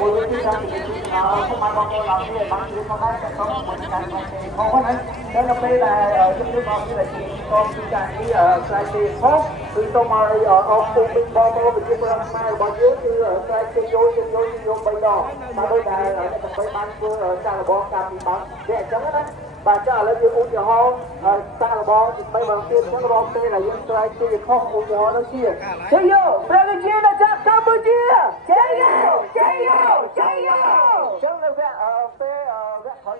vui với chúng ta không ai mong muốn làm như vậy bằng chuyện con gái sẽ có một cái không có này nên là đây là trong trường hợp như là chị con chúng ta đi ở sai tiền phốt từ tôi mà ở ông cùng mình bao bao về cái mai bao nhiêu như ở sai tiền vô bay đỏ mà đây là ở cái bay ban của ở xa là bom cam bị bắn để chống đấy và cho là như uống nhiều ho xa là bom bay bằng tiền cho là bom đây là những sai tiền không uống nhiều ho nó chia chơi vô Brazil là chắc Campuchia chơi vô trong là về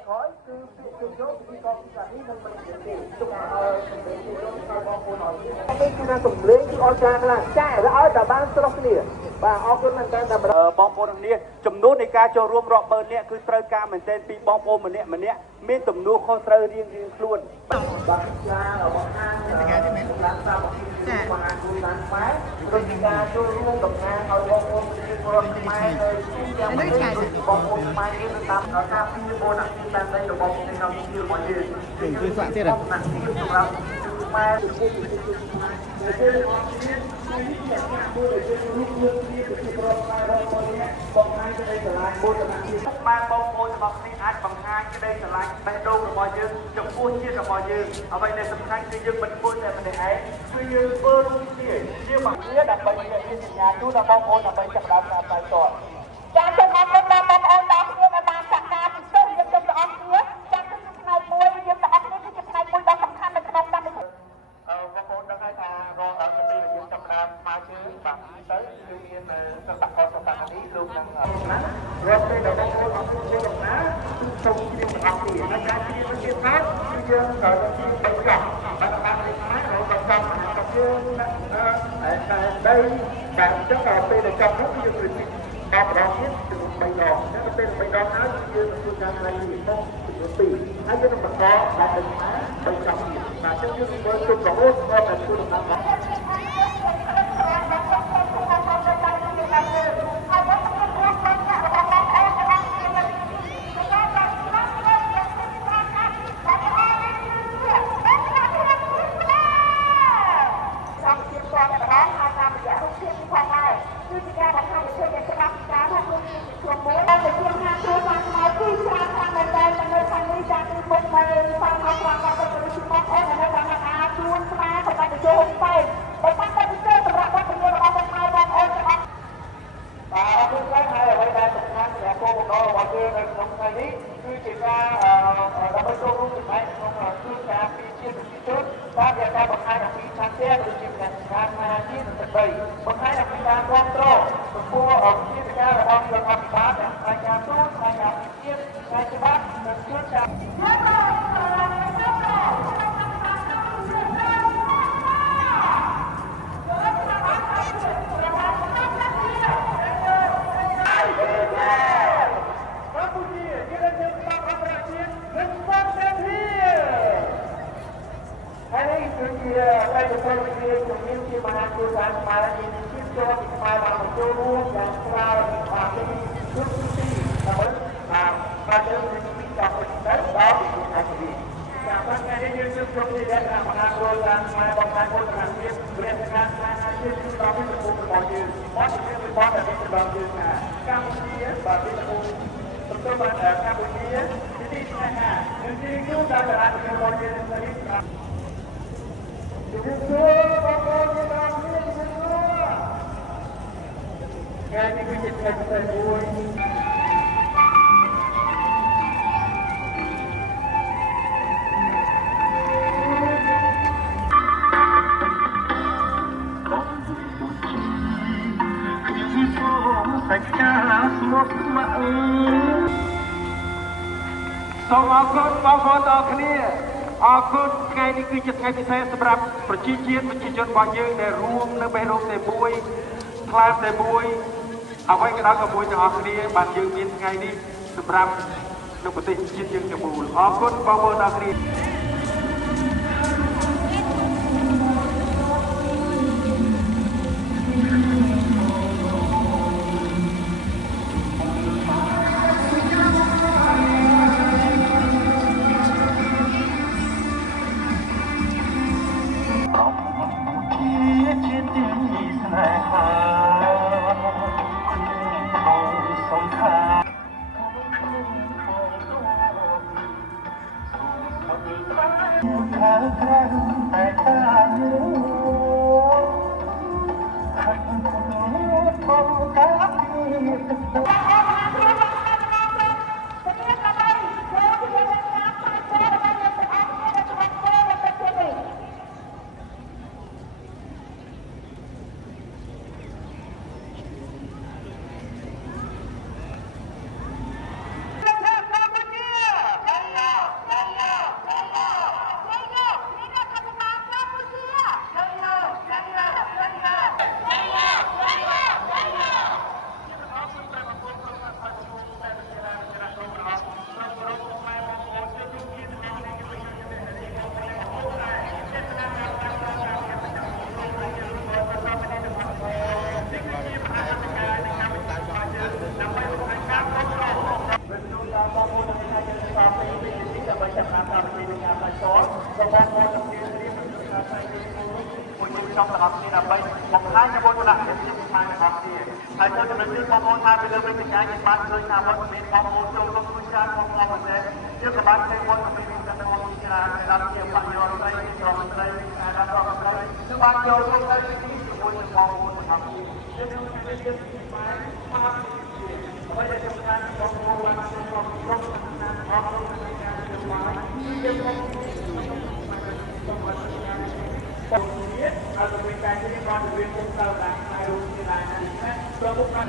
khỏi cứ số đi con là đi nâng mình chung cái chúng ta dùng lấy cái on trang là chạy ra ở đà ban sọc nè và ở cái mình đang đàm bom bom này chấm nốtในการចូលរួមរាប់ម៉ឺននាក់គឺត្រូវការមែនទែនពីបងប្អូនម្នាក់មានទំនួលខុសត្រូវរៀងខ្លួនបាទចារបស់ខាងសម្រាប់សាមគ្គីភាពរបស់គូសានខ្មែរដូចជាការចូលរួមដំណើរឲ្យបងប្អូនប្រជាពលរដ្ឋខ្មែរហើយយ៉ាងម៉េចបងប្អូនខ្មែរយើងតាមការពីបនអភិបាលនៃរបស់ប្រទេសកម្ពុជារបស់យើងគឺស្វាក់ទៀតសម្រាប់ខ្មែរបងប្អូនរបស់គ្នាអាចបង្ហាញក្តីស្រឡាញ់បេះដូងរបស់យើងចំពោះជាតិរបស់យើងអ្វីដែលសំខាន់គឺយើងមិនគួរតែម្នាក់ឯងគឺយើងធ្វើរួមគ្នាជាបង្គាដើម្បីជាសញ្ញាជូនដល់បងប្អូនដើម្បីចាប់ផ្ដើមការតស៊ូចា៎សូមអរគុណដល់បងប្អូនទាំងគ្នាដែលបានសហការពិសេសយើងទាំងអស់គ្នាចា៎គឺផ្នែកមួយយើងទាំងអស់គ្នាគឺជាផ្នែកមួយដ៏សំខាន់នៅក្នុងកម្មវិធីបងប្អូនដឹងហើយថារងដល់ពេលយើងចាប់ផ្ដើមស្មារតីបាទទៅគឺមានសិល្បករសម្រាប់នេះលោកនឹងណារកពេលដែលបងប្អូនអរគុណជាដំណើរសូមជម្រាបអរគុណហើយការជម្រាបវិទ្យាសាស្ត្រគឺយើងក៏ต้องជម្រាបបាទបានលេខម៉ែហើយក៏តាមរបស់យើងតែដីបាទអញ្ចឹងដល់ពេលដែលចាប់នោះយើងរៀបដល់ម្ដងទៀតចំនួន3ដងតែពេល3ដងហើយយើងធ្វើការផ្នែកនេះមកចំនួន2ហើយយើងនឹងបន្តដល់លេខម៉ែ3ចាប់ទៀតបាទអញ្ចឹងយើងមើលទុករហូតដល់តែធ្វើដំណើរបាទគឺជាការដើម្បីចូលរួមចំណែកក្នុងគ្រួសារពីជាតិប្រជាជនតាមរយៈការបង្ហាញអំពីឆន្ទៈដូចជាការការជាទឹកដីបង្ហាញអំពីការគ្រប់គ្រងចំពោះវិធានការរបស់រដ្ឋាភិបាលទាំងផ្នែកការទូតផ្នែកការជាតិផ្នែកច្បាប់និងជួនកាលហើយគឺជាប្រតិកម្មជំនាញជាមហាគូសាខ្មែរមានជាជាប់ខ្មែរបានចូលរួមយ៉ាងច្រើនបាទពីយុទ្ធទីដើម្បីបាទយើងមានពីจากប្រទេសទៅដល់ពីអាស៊ីจากប្រទេសនេះយើងជួបជុំគ្នាតាមមហាគូសាខ្មែរបងប្អូនទាំងអស់គ្នាមានការស្នើជាដល់ពីប្រពន្ធរបស់យើងមកពីរបស់ដែលមានរបស់យើងថាកម្ពុជាបាទពីប្រពន្ធទទួលបានកម្ពុជា សូមអរគុណបងប្អូនទាំងគ្នាអរគុណថ្ងៃនេះគឺជាថ្ងៃពិសេសសម្រាប់ប្រជាជាតិប្រជាជនរបស់យើងដែលរួមនៅបេះដូងតែមួយខ្លាមតែមួយអ្វីក៏ដោយក៏មួយទាំងអស់គ្នាបានយើងមានថ្ងៃនេះសម្រាប់នៅប្រទេសជាតិយើងទាំងមូលអរគុណបងប្អូនទាំងគ្នា trong trường hợp như là bệnh hoặc hai cái môn lại để tiếp hai cái học thì thầy cho chúng mình biết con môn hai bây giờ mình trái những bạn chơi nào vẫn mình con môn trong không vui chơi không lo vấn đề trước các bạn chơi môn của mình cần phải môn như là làm nhiều bạn nhiều đây rồi đây làm rồi đây các bạn nhiều không đây thì môn những con môn học bây giờ chúng ta có môn quan trọng không atau mereka ini kalau berikut kalau tak tahu nilainya, bukan.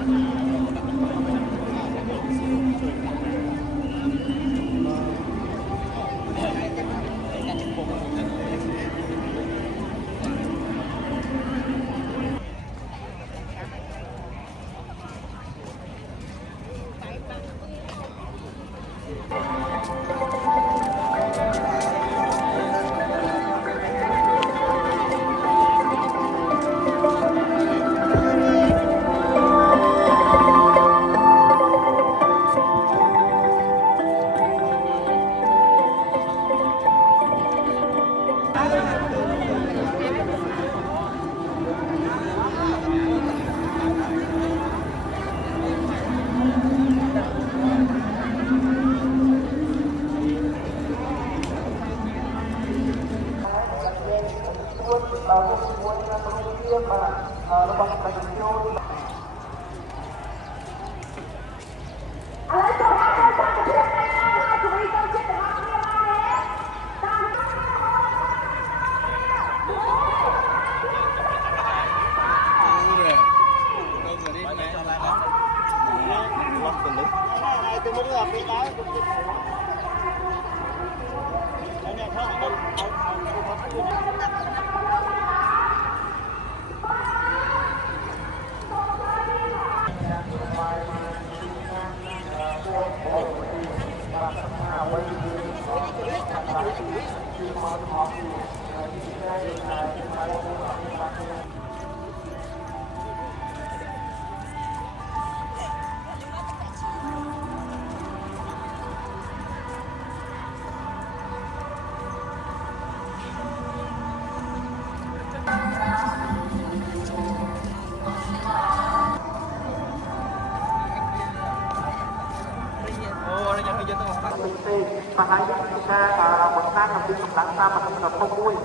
ផ្សេងៗមហាវិទ្យាល័យបង្ហាញអំពីកម្លាំងតាមអត្ថប្រយោជន៍មួយ